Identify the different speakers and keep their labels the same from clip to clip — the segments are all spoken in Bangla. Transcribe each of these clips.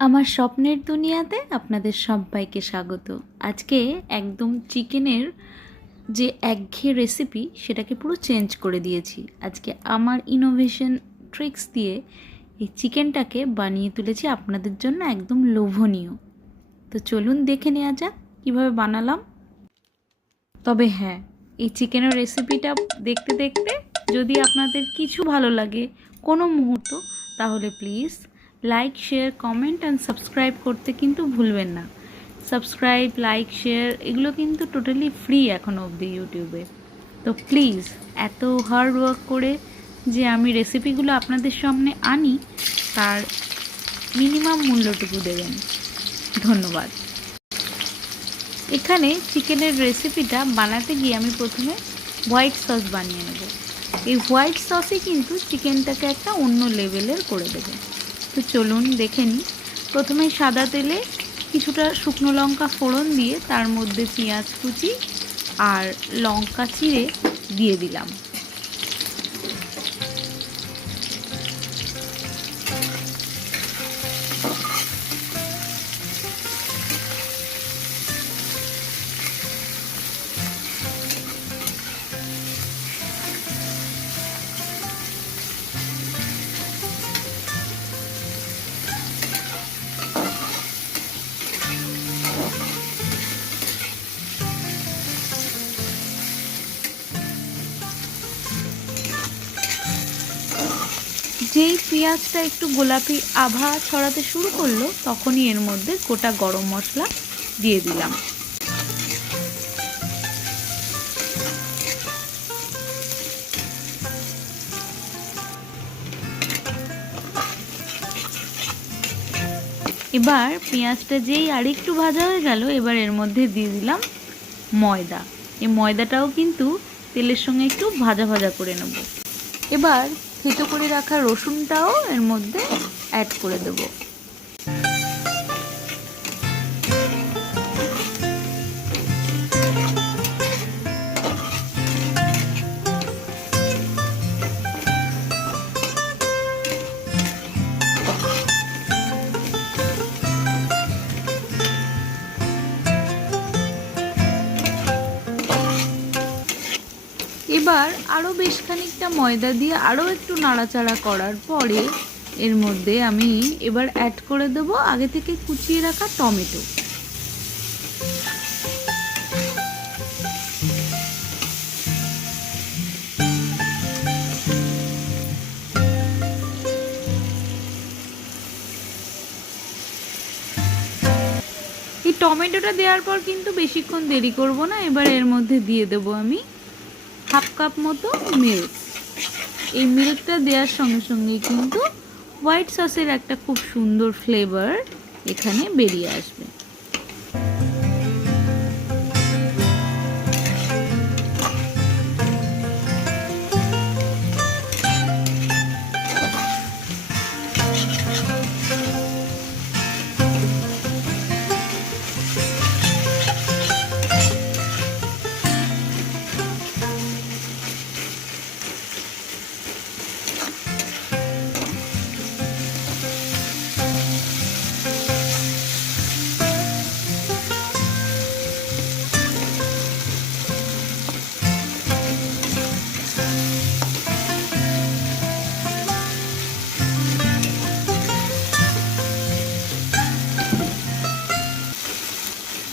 Speaker 1: আমার স্বপ্নের দুনিয়াতে আপনাদের সবাইকে স্বাগত। আজকে একদম চিকেনের যে একঘেয়ে রেসিপি সেটাকে পুরো চেঞ্জ করে দিয়েছি। আজকে আমার ইনোভেশন ট্রিক্স দিয়ে এই চিকেনটাকে বানিয়ে তুলেছি আপনাদের জন্য একদম লোভনীয়। তো চলুন দেখে নেওয়া যাক কীভাবে বানালাম। তবে হ্যাঁ এই চিকেনের রেসিপিটা দেখতে দেখতে যদি আপনাদের কিছু ভালো লাগে কোনো মুহূর্ত, তাহলে please like share comment and subscribe করতে কিন্তু ভুলবেন না। সাবস্ক্রাইব লাইক শেয়ার এগুলো কিন্তু টোটালি ফ্রি এখনও অবধি ইউটিউবে তো প্লিজ এত হার্ড ওয়ার্ক করে যে আমি রেসিপিগুলো আপনাদের সামনে আনি, তার মিনিমাম মূল্যটুকু দেবেন। ধন্যবাদ। এখানে চিকেনের রেসিপিটা বানাতে গিয়ে আমি প্রথমে হোয়াইট সস বানিয়ে নেব। এই হোয়াইট সসই কিন্তু চিকেনটাকে একটা অন্য লেভেলের করে দেবে। তো চলুন দেখে নিই। প্রথমে সাদা তেলে কিছুটা শুকনো লঙ্কা ফোড়ন দিয়ে তার মধ্যে পেঁয়াজ কুচি আর লঙ্কা চিড়ে দিয়ে দিলাম। যেই পেঁয়াজটা একটু গোলাপি আভা ছড়াতে শুরু করল, তখনই এর মধ্যে গোটা গরম মশলা দিয়ে দিলাম। এবার পেঁয়াজটা যেই আর একটু ভাজা হয়ে গেল, এবার এর মধ্যে দিয়ে দিলাম ময়দা। এই ময়দাটাও কিন্তু তেলের সঙ্গে একটু ভাজা ভাজা করে নেব। এবার থেতো করে রাখা রসুনটাও এর মধ্যে অ্যাড করে দেব। এবার আরও বেশ খানিকটা ময়দা দিয়ে আরও একটু নাড়াচাড়া করার পরে এর মধ্যে আমি এবার অ্যাড করে দেব আগে থেকে কুচিয়ে রাখা টমেটো। এই টমেটোটা দেওয়ার পর কিন্তু বেশিক্ষণ দেরি করব না, এবার এর মধ্যে দিয়ে দেবো আমি হাফ কাপ মতো মিল্ক এই মিল্কটা দেওয়ার সঙ্গে সঙ্গে কিন্তু হোয়াইট সসের একটা খুব সুন্দর ফ্লেভার এখানে বেরিয়ে আসবে।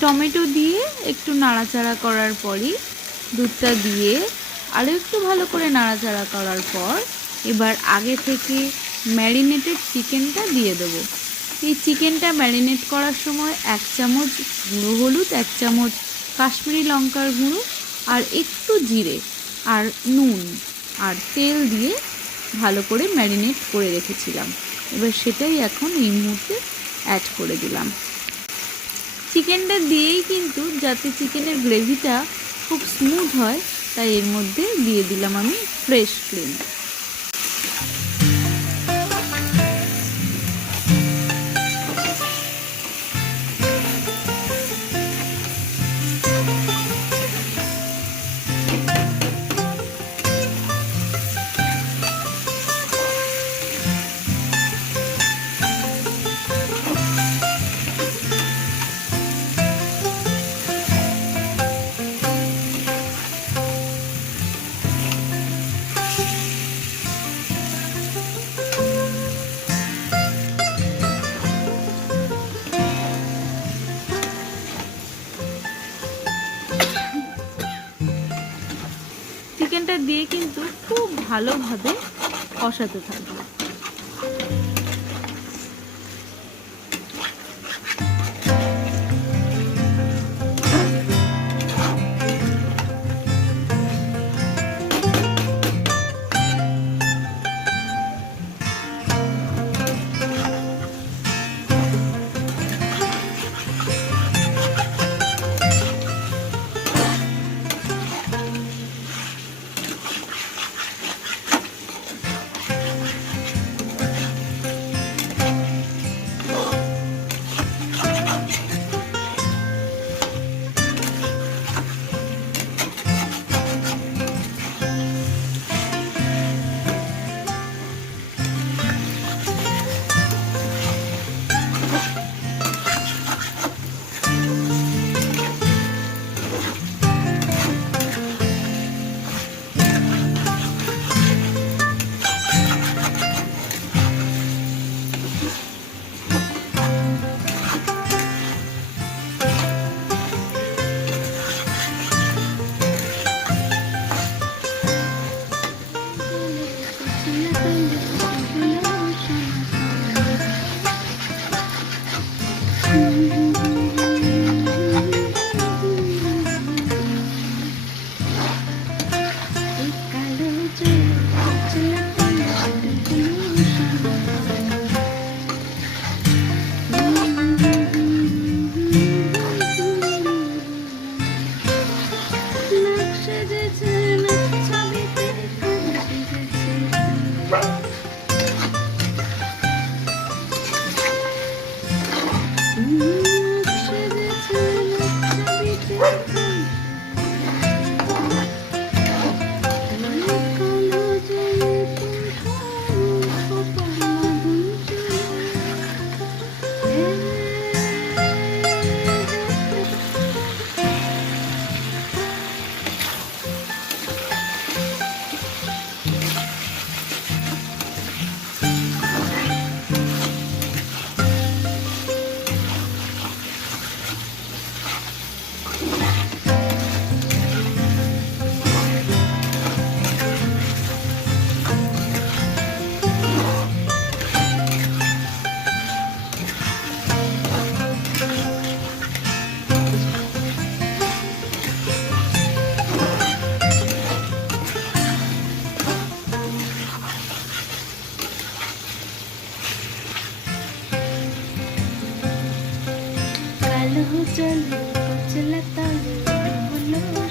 Speaker 1: টমেটো দিয়ে একটু নাড়াচাড়া করার পরই দুধটা দিয়ে আরও একটু ভালো করে নাড়াচাড়া করার পর এবার আগে থেকে ম্যারিনেটেড চিকেনটা দিয়ে দেবো। এই চিকেনটা ম্যারিনেট করার সময় এক চামচ গুঁড়ো হলুদ, এক চামচ কাশ্মীরি লঙ্কার গুঁড়ো আর একটু জিরে আর নুন আর তেল দিয়ে ভালো করে ম্যারিনেট করে রেখেছিলাম। এবার সেটাই এখন এই মুহূর্তে অ্যাড করে দিলাম। চিকেনটা দিয়েই কিন্তু যাতে চিকেনের গ্রেভিটা খুব স্মুথ হয়, তাই এর মধ্যে দিয়ে দিলাম আমি ফ্রেশ ক্রিম ভালোভাবে কষাতে থাকব। কালো জলে কচলা তলে হলো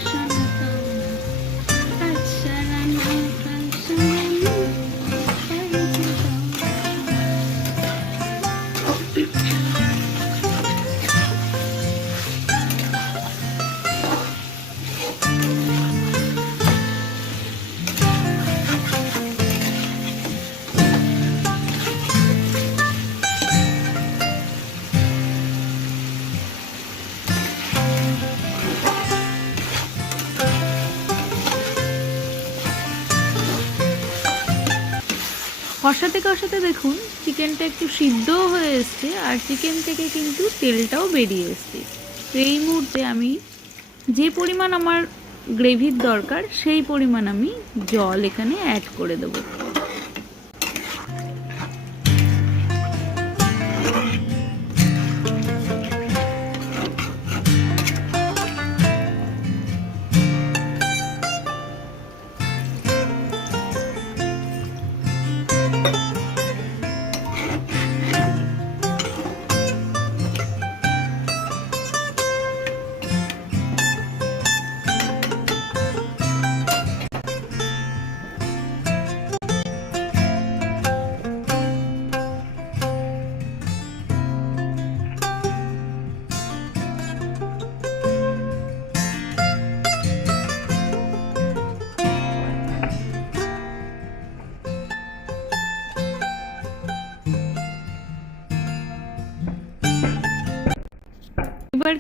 Speaker 1: কষাতে কষাতে দেখুন, চিকেনটা একটু সিদ্ধও হয়ে এসছে আর চিকেন থেকে কিন্তু তেলটাও বেরিয়ে এসছে। তো এই মুহূর্তে আমি যে পরিমাণ আমার গ্রেভির দরকার, সেই পরিমাণ আমি জল এখানে অ্যাড করে দেবো।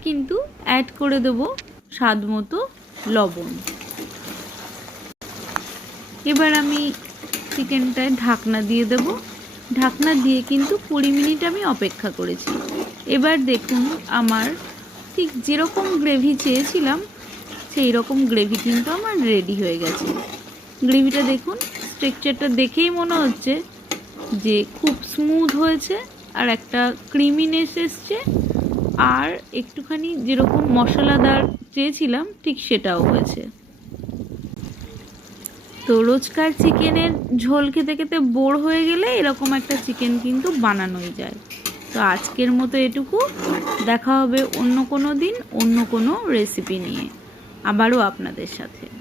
Speaker 1: কিন্তু অ্যাড করে দেব স্বাদ মতো লবণ। এবার আমি চিকেনটায় ঢাকনা দিয়ে দেব। ঢাকনা দিয়ে কিন্তু কুড়ি মিনিট আমি অপেক্ষা করেছি। এবার দেখুন আমার ঠিক যেরকম গ্রেভি চেয়েছিলাম, সেই রকম গ্রেভি কিন্তু আমার রেডি হয়ে গেছে। গ্রেভিটা দেখুন স্ট্রেকচারটা দেখেই মনে হচ্ছে যে খুব স্মুথ হয়েছে আর একটা ক্রিমিনেস এসছে। আর একটুখানি যেরকম মশলাদার চেয়েছিলাম, ঠিক সেটাও হয়েছে। তো রোজকার চিকেনের ঝোল খেতে খেতে বোর হয়ে গেলে এরকম একটা চিকেন কিন্তু বানানোই যায়। তো আজকের মতো এটুকু। দেখা হবে অন্য কোনো দিন, অন্য কোনো রেসিপি নিয়ে। আবারও আপনাদের সাথে।